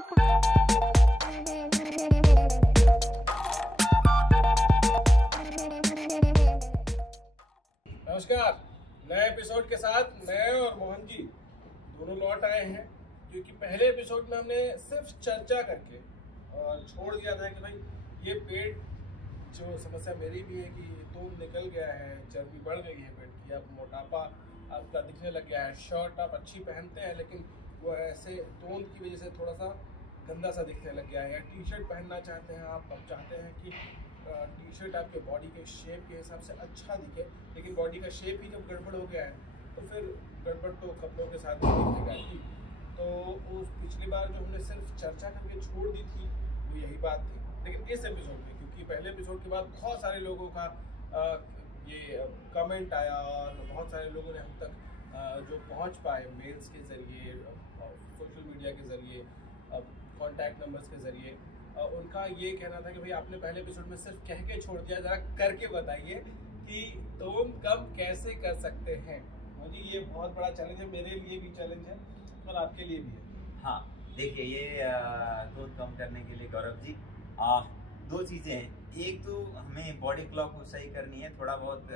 नमस्कार। नए एपिसोड के साथ मैं और मोहन जी दोनों लौट आए हैं, क्योंकि पहले एपिसोड में हमने सिर्फ चर्चा करके और छोड़ दिया था कि भाई ये पेट जो समस्या मेरी भी है कि तूम निकल गया है, चर्बी बढ़ गई है पेट की, अब मोटापा आपका दिखने लग गया है। शर्ट आप अच्छी पहनते हैं लेकिन वो ऐसे तोंद की वजह से थोड़ा सा गंदा सा दिखने लग गया है। या टी शर्ट पहनना चाहते हैं आप, अब चाहते हैं कि टी शर्ट आपके बॉडी के शेप के हिसाब से अच्छा दिखे, लेकिन बॉडी का शेप ही जब गड़बड़ हो गया है तो फिर गड़बड़ तो कपड़ों के साथ दिखेगा ही। तो उस पिछली बार जो हमने सिर्फ चर्चा करके छोड़ दी थी वो यही बात थी, लेकिन इस एपिसोड में क्योंकि पहले एपिसोड के बाद बहुत सारे लोगों का ये कमेंट आया और बहुत सारे लोगों ने हम तक जो पहुंच पाए मेल्स के ज़रिए, सोशल मीडिया के ज़रिए, कॉन्टैक्ट नंबर्स के ज़रिए, उनका ये कहना था कि भाई आपने पहले एपिसोड में सिर्फ कह के छोड़ दिया, ज़रा करके बताइए कि तोम कम कैसे कर सकते हैं। मुझे ये बहुत बड़ा चैलेंज है, मेरे लिए भी चैलेंज है और आपके लिए भी है। हाँ देखिए, ये दूध कम करने के लिए गौरव जी दो चीज़ें हैं। एक तो हमें बॉडी क्लॉक को सही करनी है, थोड़ा बहुत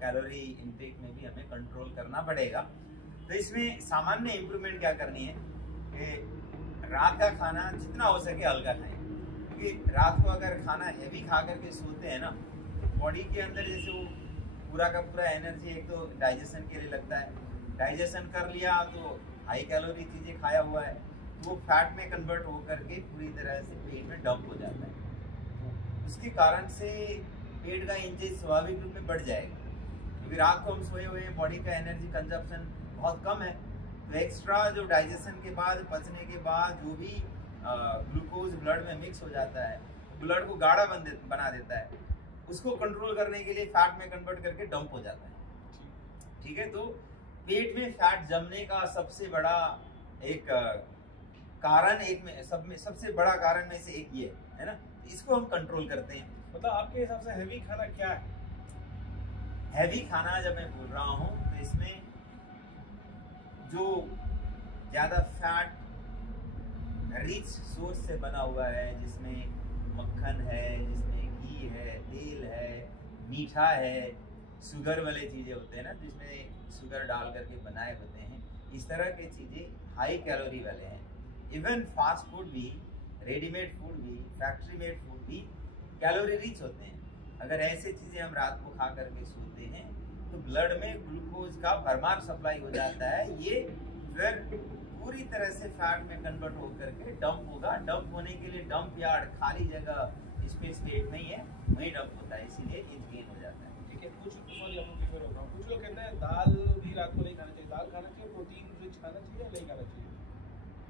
कैलोरी इनटेक में भी हमें कंट्रोल करना पड़ेगा। तो इसमें सामान्य इम्प्रूवमेंट क्या करनी है कि रात का खाना जितना हो सके हल्का खाएं, क्योंकि रात को अगर खाना हैवी खा करके सोते हैं ना, बॉडी के अंदर जैसे वो पूरा का पूरा एनर्जी एक तो डाइजेशन के लिए लगता है, डाइजेशन कर लिया तो हाई कैलोरी चीज़ें खाया हुआ है तो वो फैट में कन्वर्ट होकर के पूरी तरह से पेट में डंप हो जाता है। उसके कारण से पेट का इंटेज स्वाभाविक रूप में बढ़ जाएगा, क्योंकि रात को हम सोए हुए हैं, बॉडी का एनर्जी कंजप्शन बहुत कम है, तो एक्स्ट्रा जो डाइजेशन के बाद पचने के बाद जो भी ग्लूकोज ब्लड में मिक्स हो जाता है, ब्लड को गाढ़ा बना देता है, उसको कंट्रोल करने के लिए फैट में कन्वर्ट करके डंप हो जाता है। ठीक है, तो पेट में फैट जमने का सबसे बड़ा एक कारण, सबसे बड़ा कारण में से एक ये है ना, इसको हम कंट्रोल करते हैं। मतलब आपके हिसाब से हैवी खाना क्या है? हैवी खाना जब मैं बोल रहा हूँ तो इसमें जो ज्यादा फैट रिच सोर्स से बना हुआ है, जिसमें मक्खन है, जिसमें घी है, तेल है, मीठा है, शुगर वाले चीजें होते हैं ना, जिसमें शुगर डाल करके बनाए होते हैं, इस तरह की चीजें हाई कैलोरी वाले हैं। इवन फास्ट फूड भी, रेडीमेड फूड भी, फैक्ट्री मेड फूड भी कैलोरी रिच होते हैं। अगर ऐसे चीजें हम रात को खा करके सोते हैं तो ब्लड में ग्लूकोज का भरमार सप्लाई हो जाता है, ये फिर पूरी तरह से फैट में कन्वर्ट होकर के डंप होगा। डंप होने के लिए डंप यार्ड, खाली जगह, स्पेस स्टेट नहीं है, वहीं डंप होता है, इसीलिए एज गेन हो जाता है। ठीक है, कुछ लोग कहते हैं दाल भी रात को नहीं खाना चाहिए, दाल खाना चाहिए, प्रोटीन रिच खाना चाहिए या नहीं खाना चाहिए?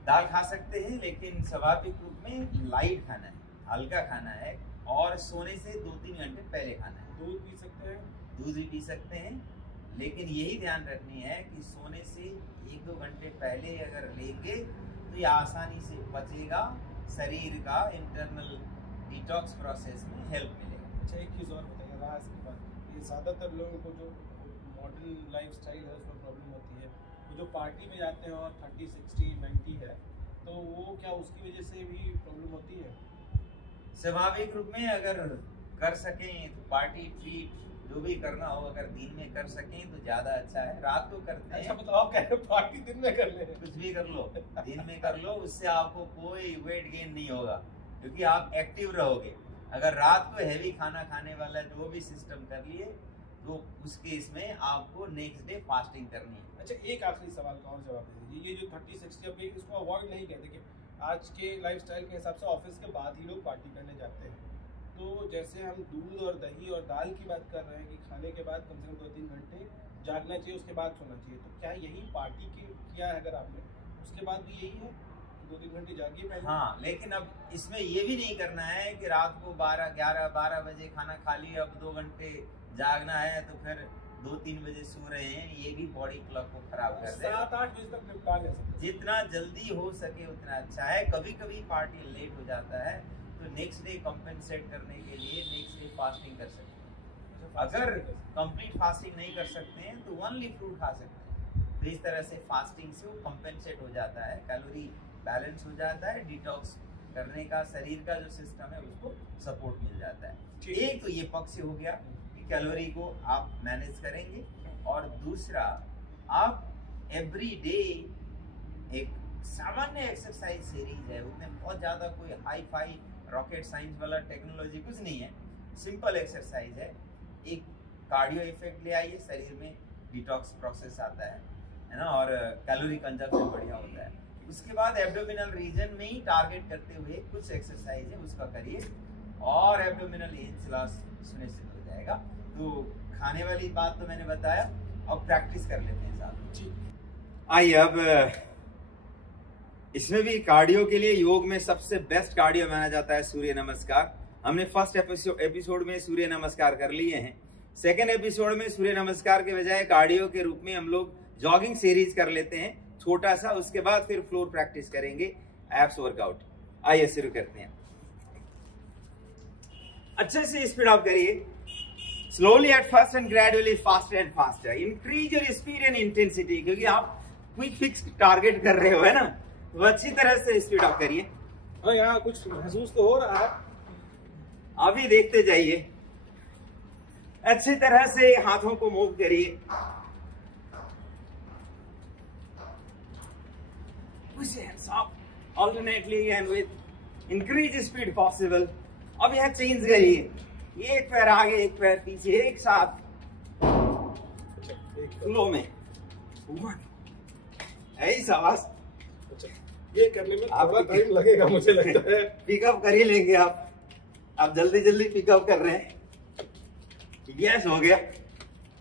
दाल खा सकते हैं, लेकिन स्वाभाविक रूप में लाइट खाना है, हल्का खाना है, और सोने से 2-3 घंटे पहले खाना है। दूध पी सकते हैं? दूध भी पी सकते हैं, लेकिन यही ध्यान रखनी है कि सोने से 1-2 घंटे पहले अगर लेंगे तो ये आसानी से पचेगा, शरीर का इंटरनल डिटॉक्स प्रोसेस में हेल्प मिलेगा। अच्छा, एक चीज़ और बताइए लास्ट के बाद, ये ज़्यादातर लोगों को जो मॉडर्न लाइफ स्टाइल है उसमें प्रॉब्लम होती है, वो जो पार्टी में जाते हैं और 30, 60, 90 है, तो वो क्या उसकी वजह से भी प्रॉब्लम होती है? स्वाभाविक रूप में अगर कर सकें तो पार्टी ट्रीट जो भी करना हो, अगर दिन में कर सकें तो ज्यादा अच्छा है। रात को करते हैं। अच्छा, मतलब आप कह रहे हैं पार्टी दिन में कर ले? कुछ भी कर लो, दिन में कर लो, उससे आपको कोई वेट गेन नहीं होगा, क्योंकि आप एक्टिव रहोगे। अगर रात को हैवी खाना खाने वाला जो भी सिस्टम कर लिए तो उस केस में आपको नेक्स्ट डे फास्टिंग करनी है। अच्छा, एक आखिरी सवाल का और जवाब दे दीजिए, ये जो 30, 60 अब इसको अवॉइड नहीं कहते कि आज के लाइफस्टाइल के हिसाब से ऑफिस के बाद ही लोग पार्टी करने जाते हैं, तो जैसे हम दूध और दही और दाल की बात कर रहे हैं कि खाने के बाद कम से कम 2-3 घंटे जागना चाहिए, उसके बाद सोना चाहिए, तो क्या यही पार्टी की किया है अगर आपने, उसके बाद भी यही है 2-3 घंटे जागिए पहले? हाँ, लेकिन अब इसमें ये भी नहीं करना है कि रात को 11-12 बजे खाना खा लिया, अब 2 घंटे जागना है तो फिर 2-3 बजे सो रहे हैं, ये भी बॉडी क्लॉक को खराब कर देगा। 7-8 बजे तक निपटा ले सकते, जितना जल्दी हो सके उतना अच्छा है। कभी कभी पार्टी लेट हो जाता है तो नेक्स्ट डे कंपेंसेट करने के लिए नेक्स्ट डे फास्टिंग कर सकते हैं। अगर कंप्लीट फास्टिंग नहीं कर सकते हैं तो ओनली फ्रूट खा सकते हैं। तो इस तरह से फास्टिंग से वो कंपेंसेट हो जाता है, कैलोरी बैलेंस हो जाता है, डिटॉक्स करने का शरीर का जो सिस्टम है उसको सपोर्ट मिल जाता है। एक तो ये पक्ष हो गया कि कैलोरी को आप मैनेज करेंगे, और दूसरा आप एवरी डे एक सामान्य एक्सरसाइज सीरीज है, उसमें बहुत ज़्यादा कोई हाई फाई रॉकेट साइंस वाला टेक्नोलॉजी कुछ नहीं है, सिंपल एक्सरसाइज है। एक कार्डियो इफेक्ट ले आइए, शरीर में डिटॉक्स प्रोसेस आता है ना, और कैलोरी कंजप्शन बढ़िया होता है। उसके बाद एब्डोमिनल रीजन में ही टारगेट करते हुए कुछ एक्सरसाइज है उसका करिए, और एब्डोमिनल एज लॉस सुनिश्चित हो जाएगा। तो खाने वाली बात तो मैंने बताया, अब प्रैक्टिस कर लेते हैं साथ में। आइए, अब इसमें भी कार्डियो के लिए योग में सबसे बेस्ट कार्डियो माना जाता है सूर्य नमस्कार। हमने फर्स्ट एपिसोड में सूर्य नमस्कार कर लिए हैं। सेकेंड एपिसोड में सूर्य नमस्कार के बजाय कार्डियो के रूप में हम लोग जॉगिंग सीरीज कर लेते हैं छोटा सा, उसके बाद फिर फ्लोर प्रैक्टिस करेंगे, एब्स वर्कआउट। आइए शुरू करते हैं। अच्छे से स्पीड अप करिए, slowly at first and gradually faster and faster. Increase your speed and intensity, क्योंकि आप क्विक फिक्स टारगेट कर रहे हो, है ना, तो अच्छी तरह से स्पीड अप करिए। हाँ, यहाँ कुछ महसूस तो हो रहा है, अभी देखते जाइए। अच्छी तरह से हाथों को मूव करिए, push your hands up alternately and with increased speed possible। अब यह चेंज करिए, एक पैर आगे एक पैर पीछे एक साथ फ्लो में। ऐसा बस, ये करने में थोड़ा टाइम लगेगा मुझे लगता है। पिकअप कर ही लेंगे आप जल्दी जल्दी पिकअप कर रहे हैं। यस, हो गया,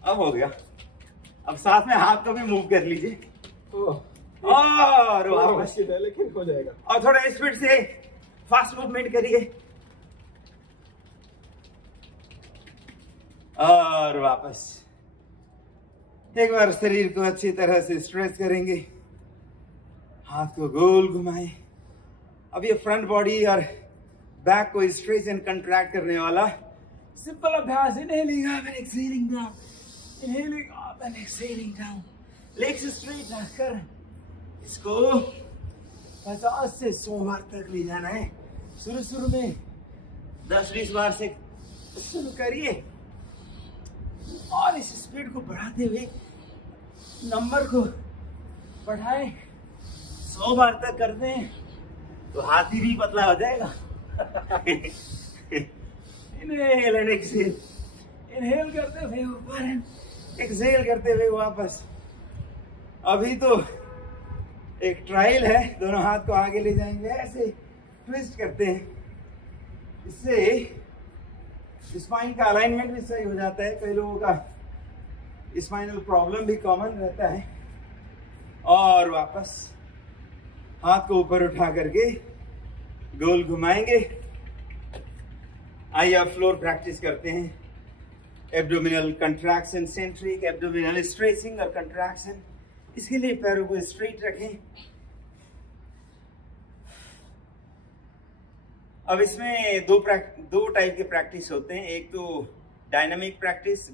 अब हो गया। अब साथ में हाथ को भी मूव कर लीजिए, और वापस, लेकिन हो जाएगा। और थोड़ा स्पीड से फास्ट मूवमेंट करिए, और वापस। एक बार शरीर को अच्छी तरह से स्ट्रेच करेंगे, हाथ को गोल घुमाएं। अब ये फ्रंट बॉडी और बैक को स्ट्रेच एंड कंट्रैक्ट करने वाला सिंपल अभ्यास। Inhaling up and exhaling down, inhaling up and exhaling down. Legs straight रखकर इसको 50 से 100 बार तक ले जाना है। शुरू में 10-20 बार से शुरू करिए, और इस स्पीड को बढ़ाते हुए नंबर को बढ़ाएं। 100 बार तक करते हैं तो हाथी भी पतला हो जाएगा। इनहेल एंड एक्सहेल, इनहेल करते हुए ऊपर एंड एक्सहेल करते हुए वापस। अभी तो एक ट्रायल है, दोनों हाथ को आगे ले जाएंगे, ऐसे ट्विस्ट करते हैं, इससे स्पाइन का अलाइनमेंट भी सही हो जाता है। कई लोगों का स्पाइनल प्रॉब्लम भी कॉमन रहता है। और वापस हाथ को ऊपर उठा करके गोल घुमाएंगे। आइए अब फ्लोर प्रैक्टिस करते हैं। Abdominal contraction, centric abdominal stretching और कंट्रैक्शन। इसके लिए पैरों को स्ट्रेट रखें। अब इसमें दो टाइप के प्रैक्टिस होते हैं, एक तो डायनामिक प्रैक्टिस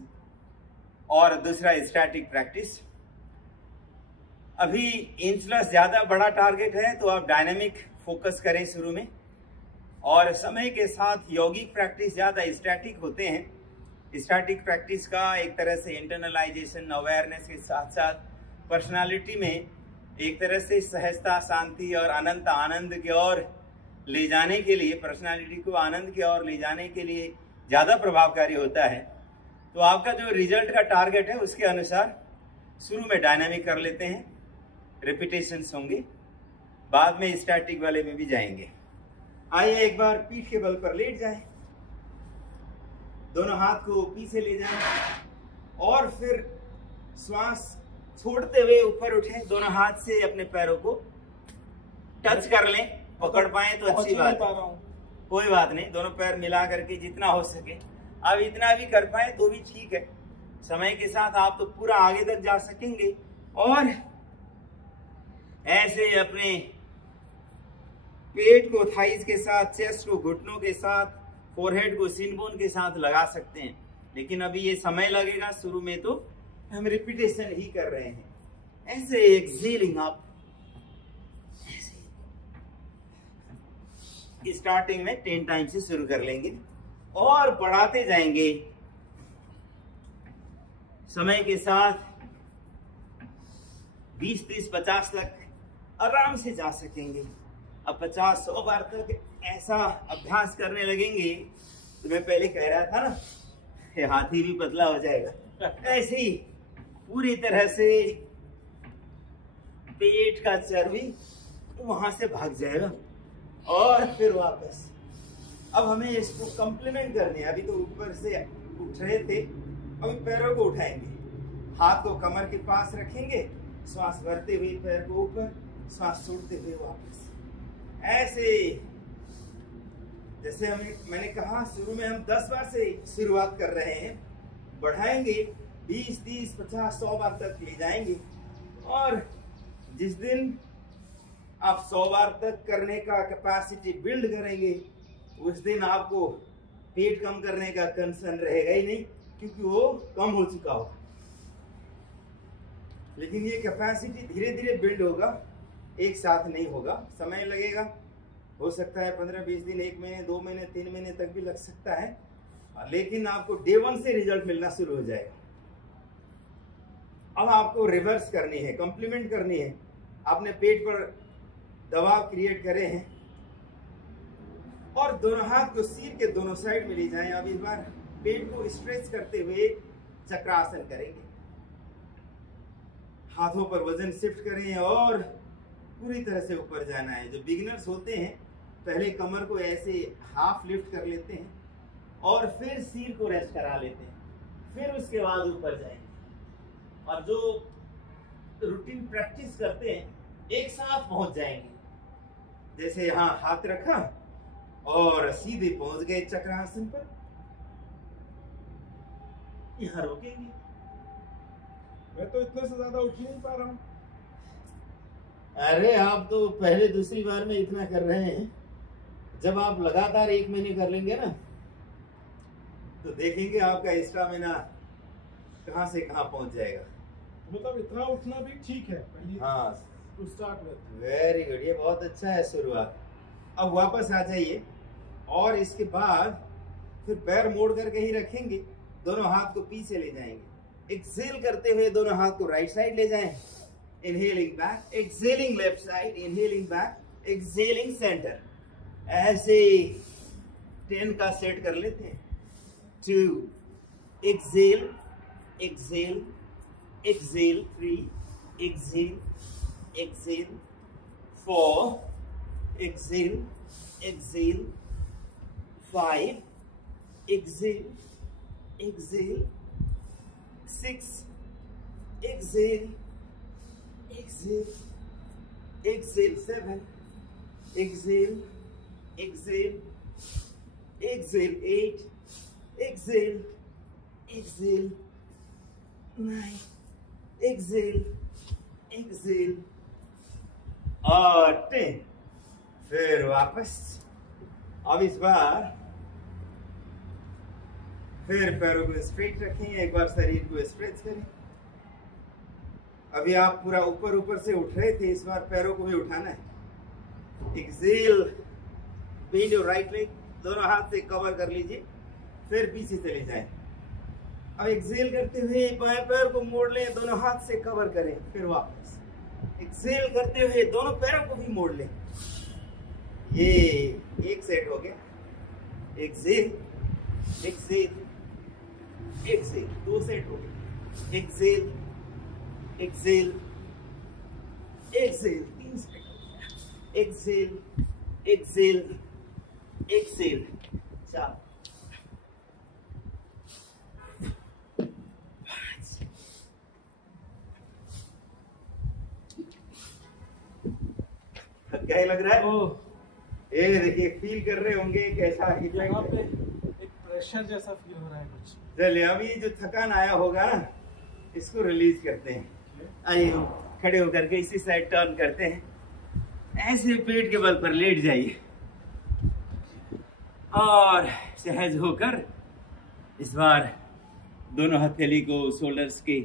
और दूसरा स्टैटिक प्रैक्टिस। अभी इंच ज्यादा बड़ा टारगेट है तो आप डायनामिक फोकस करें शुरू में, और समय के साथ यौगिक प्रैक्टिस ज्यादा स्टैटिक होते हैं। स्टैटिक प्रैक्टिस का एक तरह से इंटरनलाइजेशन, अवेयरनेस के साथ साथ पर्सनालिटी में एक तरह से सहजता, शांति और अनंत आनंद की ओर ले जाने के लिए, पर्सनालिटी को आनंद की ओर ले जाने के लिए ज्यादा प्रभावकारी होता है। तो आपका जो रिजल्ट का टारगेट है उसके अनुसार शुरू में डायनामिक कर लेते हैं, रिपीटेशंस होंगे, बाद में स्टैटिक वाले में भी जाएंगे। आइए एक बार पीठ के बल पर लेट जाएं, दोनों हाथ को पीछे ले जाएं, और फिर श्वास छोड़ते हुए ऊपर उठें। दोनों हाथ से अपने पैरों को टच कर लें, पकड़ पाए तो अच्छी बात है, कोई बात नहीं, दोनों पैर मिला करके जितना हो सके। अब इतना भी कर पाए तो भी ठीक है, समय के साथ आप तो पूरा आगे तक जा सकेंगे। और ऐसे अपने पेट को थाइस के साथ, चेस्ट को घुटनों के साथ, फोरहेड को शिन बोन के साथ लगा सकते हैं, लेकिन अभी ये समय लगेगा। शुरू में तो हम रिपीटेशन ही कर रहे हैं। ऐसे एक्सहेलिंग अप, स्टार्टिंग में 10 टाइम से शुरू कर लेंगे और बढ़ाते जाएंगे। समय के साथ 20, 30, 50 तक आराम से जा सकेंगे। अब 50-100 बार तक ऐसा अभ्यास करने लगेंगे तो मैं पहले कह रहा था ना, ये हाथी भी पतला हो जाएगा, ऐसे ही पूरी तरह से पेट का चर्बी वहां से भाग जाएगा और फिर वापस। अब हमें इसको कंप्लीमेंट करने हैं। अभी तो ऊपर से उठ रहे थे, अभी पैरों को उठाएंगे, हाथ को कमर के पास रखेंगे, श्वास भरते हुए पैर को ऊपर, श्वास छोड़ते हुए वापस। ऐसे जैसे मैंने कहा शुरू में हम 10 बार से शुरुआत कर रहे हैं, बढ़ाएंगे 20, 30, 50, 100 बार तक ले जाएंगे। और जिस दिन आप 100 बार तक करने का कैपेसिटी बिल्ड करेंगे, उस दिन आपको पेट कम करने का कंसर्न रहेगा ही नहीं, क्योंकि वो कम हो चुका होगा। लेकिन ये कैपेसिटी धीरे धीरे बिल्ड होगा, एक साथ नहीं होगा, समय लगेगा। हो सकता है 15-20 दिन, 1 महीने, 2 महीने, 3 महीने तक भी लग सकता है, लेकिन आपको डे 1 से रिजल्ट मिलना शुरू हो जाएगा। अब आपको रिवर्स करनी है, कंप्लीमेंट करनी है। आपने पेट पर दबाव क्रिएट करे हैं और दोनों हाथ को सिर के दोनों साइड में ले जाएं। अब इस बार पेट को स्ट्रेच करते हुए चक्रासन करेंगे। हाथों पर वजन शिफ्ट करें और पूरी तरह से ऊपर जाना है। जो बिगिनर्स होते हैं पहले कमर को ऐसे हाफ लिफ्ट कर लेते हैं और फिर सिर को रेस्ट करा लेते हैं, फिर उसके बाद ऊपर जाएंगे। और जो रूटीन प्रैक्टिस करते हैं एक साथ पहुंच जाएंगे। जैसे यहाँ हाथ रखा और सीधे पहुंच गए चक्रासन पर, यहाँ रोकेंगे। मैं तो इतने से ज्यादा उठ ही नहीं पा रहा हूँ। अरे आप तो पहले दूसरी बार में इतना कर रहे हैं, जब आप लगातार 1 महीने कर लेंगे ना, तो देखेंगे आपका स्टामिना कहां से कहां पहुंच जाएगा। मतलब इतना उठना भी ठीक है पहले, हाँ, to start with. Very good, ये बहुत अच्छा है शुरुआत। अब वापस आ जाइए और इसके बाद फिर पैर मोड़ करके ही रखेंगे, दोनों हाथ को पीछे ले जाएंगे। एक्सेल करते हुए दोनों हाथ को राइट साइड ले जाएं। Inhaling back, exhaling left side, inhaling back, exhaling centre. ऐसे 10 का सेट कर लेते हैं। 2, exhale, exhale, exhale, 3, exhale, exhale, 4, exhale, exhale, 5, exhale, exhale, 6, exhale, exhale, exhale, 7, exhale, exhale, exhale, 8, exhale, exhale, 9, exhale, exhale, और 10। फिर वापस। अब इस बार फिर पैरों को स्ट्रेट रखें, एक बार शरीर को स्ट्रेच करें। अभी आप पूरा ऊपर से उठ रहे थे, इस बार पैरों को भी उठाना है। Exhale, bend your right leg, दोनों हाथ से कवर कर लीजिए, फिर पीछे चले जाएं। अब एक्सेल करते हुए बाएं पैर को मोड़ लें, दोनों हाथ से कवर करें, फिर वापस। एक्सेल करते हुए दोनों पैरों को भी मोड़ लें। ये एक सेट हो गया। एक्सेल, एक्सेल, एक्सेल, 2 सेट हो गए। एक्सेल, एक्सेल, एक्सेल, 3 सेट हो गया। Exhale, exhale, exhale, 4, 5। क्या लग रहा है? ये देखिए, फील कर रहे होंगे कैसा यहाँ पे एक प्रेशर जैसा फील हो रहा है कुछ। चलिए, अभी जो थकान आया होगा ना, इसको रिलीज करते हैं। आइए खड़े होकर के इसी साइड टर्न करते हैं। ऐसे पेट के बल पर लेट जाइए और सहज होकर इस बार दोनों हथेली को शोल्डर्स के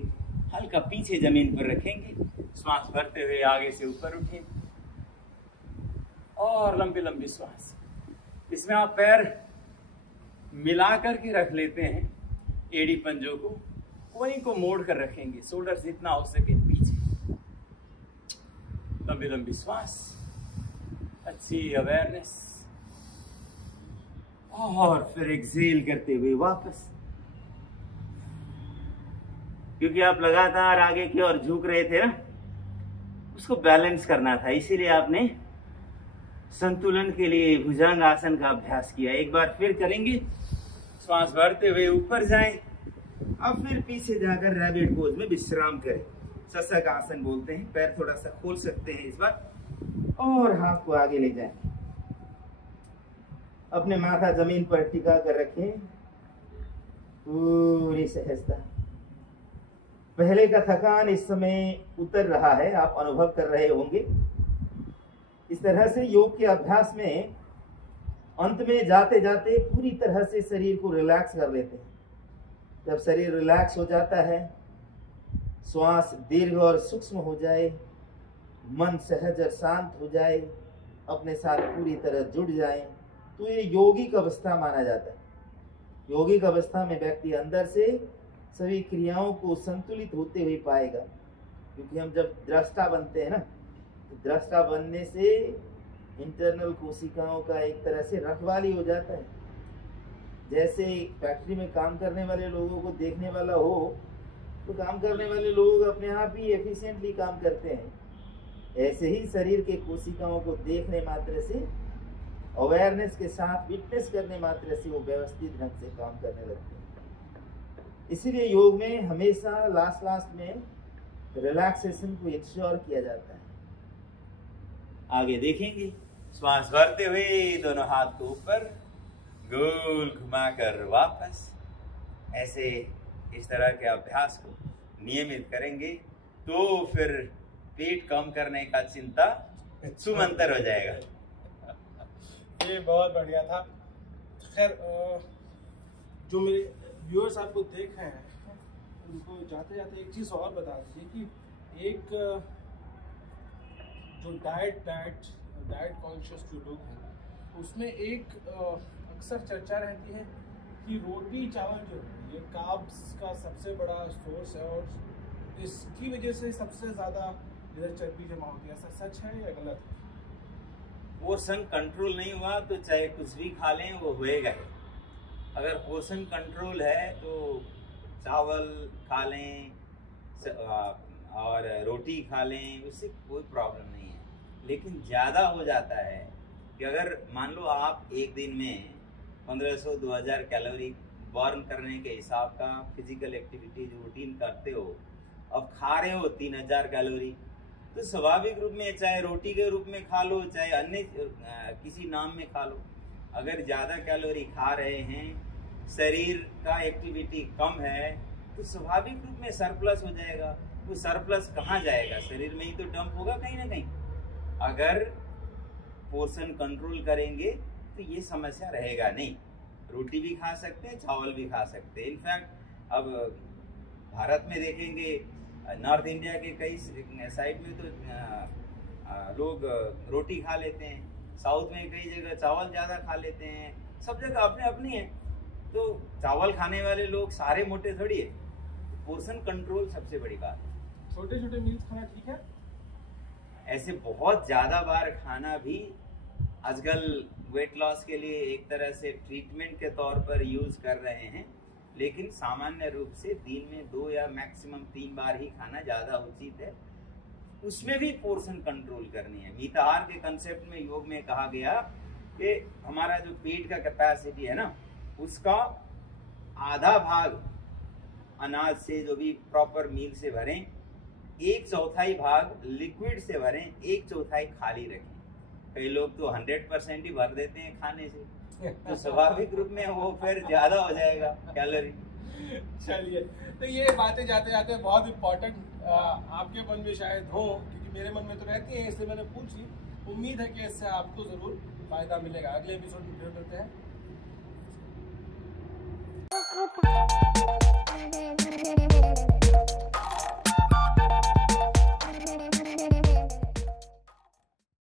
हल्का पीछे जमीन पर रखेंगे। श्वास भरते हुए आगे से ऊपर उठें और लंबी लंबी श्वास। इसमें आप पैर मिला करके रख लेते हैं, एड़ी पंजों को वहीं को मोड़ कर रखेंगे, शोल्डर जितना हो सके पीछे, लंबी लंबी श्वास, अच्छी अवेयरनेस, और फिर एक्सेल करते हुए वापस, क्योंकि आप लगातार आगे की ओर झुक रहे थे ना, उसको बैलेंस करना था, इसीलिए आपने संतुलन के लिए भुजंग आसन का अभ्यास किया। एक बार फिर करेंगे, श्वास भरते हुए ऊपर जाएं, अब फिर पीछे जाकर रैबिट पोज में विश्राम करें, शशक आसन बोलते हैं। पैर थोड़ा सा खोल सकते हैं इस बार, और हाथ को आगे ले जाएं, अपने माथा जमीन पर टिका कर रखें, पूरी सहजता। पहले का थकान इस समय उतर रहा है, आप अनुभव कर रहे होंगे। इस तरह से योग के अभ्यास में अंत में जाते जाते पूरी तरह से शरीर को रिलैक्स कर लेते हैं। जब शरीर रिलैक्स हो जाता है, श्वास दीर्घ और सूक्ष्म हो जाए, मन सहज और शांत हो जाए, अपने साथ पूरी तरह जुड़ जाए, तो ये यौगिक अवस्था माना जाता है। यौगिक अवस्था में व्यक्ति अंदर से सभी क्रियाओं को संतुलित होते हुए पाएगा, क्योंकि हम जब दृष्टा बनते हैं ना, तो दृष्टा बनने से इंटरनल कोशिकाओं का एक तरह से रखवाली हो जाता है। जैसे फैक्ट्री में काम करने वाले लोगों को देखने वाला हो, तो काम करने वाले लोग अपने आप ही एफिशिएंटली काम करते हैं, ऐसे ही शरीर के कोशिकाओं को देखने मात्र से, अवेयरनेस के साथ विटनेस करने मात्र से वो व्यवस्थित ढंग से काम करने लगते हैं। इसीलिए योग में हमेशा लास्ट में रिलैक्सेशन को इंश्योर किया जाता है। आगे देखेंगे, श्वास भरते हुए दोनों हाथ को ऊपर गोल घुमाकर वापस, ऐसे इस तरह के अभ्यास को नियमित करेंगे तो फिर पेट कम करने का चिंता सुमंतर हो जाएगा। ये बहुत बढ़िया था। खैर, जो मेरे व्यूअर्स आपको देख रहे हैं, उनको जाते जाते एक चीज़ और बता दीजिए कि एक जो डाइट कॉन्शियस जो लोग हैं, उसमें एक अक्सर चर्चा रहती है कि रोटी चावल जो है ये कार्ब्स का सबसे बड़ा सोर्स है और इसकी वजह से सबसे ज़्यादा इधर चर्बी जमा होती है। ऐसा सच है या गलत है? पोषण कंट्रोल नहीं हुआ तो चाहे कुछ भी खा लें वो होएगा ही। अगर पोषण कंट्रोल है तो चावल खा लें और रोटी खा लें, उससे कोई प्रॉब्लम नहीं है। लेकिन ज़्यादा हो जाता है कि अगर मान लो आप एक दिन में 1500-2000 कैलोरी बर्न करने के हिसाब का फिजिकल एक्टिविटीज रूटीन करते हो, अब खा रहे हो 3000 कैलोरी, तो स्वाभाविक रूप में चाहे रोटी के रूप में खा लो चाहे अन्य किसी नाम में खा लो, अगर ज़्यादा कैलोरी खा रहे हैं, शरीर का एक्टिविटी कम है, तो स्वाभाविक रूप में सरप्लस हो जाएगा। वो सरप्लस कहाँ जाएगा? शरीर में ही तो डंप होगा कहीं ना कहीं। अगर पोषण कंट्रोल करेंगे तो ये समस्या रहेगा नहीं। रोटी भी खा सकते हैं, चावल भी खा सकते हैं। इनफैक्ट अब भारत में देखेंगे, नॉर्थ इंडिया के कई साइड में तो लोग रोटी खा लेते हैं, साउथ में कई जगह चावल ज़्यादा खा लेते हैं, सब जगह अपने अपनी है। तो चावल खाने वाले लोग सारे मोटे थोड़ी है। पोषण कंट्रोल सबसे बड़ी बात है। छोटे छोटे मील्स खाना ठीक है? ऐसे बहुत ज़्यादा बार खाना भी आजकल वेट लॉस के लिए एक तरह से ट्रीटमेंट के तौर पर यूज़ कर रहे हैं, लेकिन सामान्य रूप से दिन में 2 या मैक्सिमम 3 बार ही खाना ज़्यादा उचित है। उसमें भी पोर्शन कंट्रोल करनी है। मिताहार के कंसेप्ट में योग में कहा गया कि हमारा जो पेट का कैपेसिटी है ना, उसका आधा भाग अनाज से जो भी प्रॉपर मील से भरें, 1/4 भाग लिक्विड से भरें, 1/4 खाली रखें। कई लोग तो 100% ही भर देते हैं खाने से, तो स्वाभाविक रूप में वो फिर ज्यादा हो जाएगा कैलोरी। चलिए, तो ये बातें जाते जाते बहुत इम्पोर्टेंट आपके मन में शायद हो, क्योंकि मेरे मन में तो रहती है, इसलिए मैंने पूछ ली। उम्मीद है कि इससे आपको जरूर फायदा मिलेगा। अगले एपिसोड में फिर मिलते हैं।